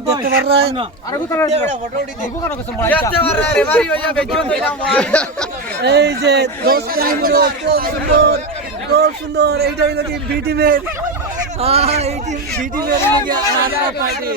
देखते बढ़ रहा है এই যে দোস্ত খুব সুন্দর এইটা হলো কি বি টিমের এই টিম বি টিমের আলাদা পার্টি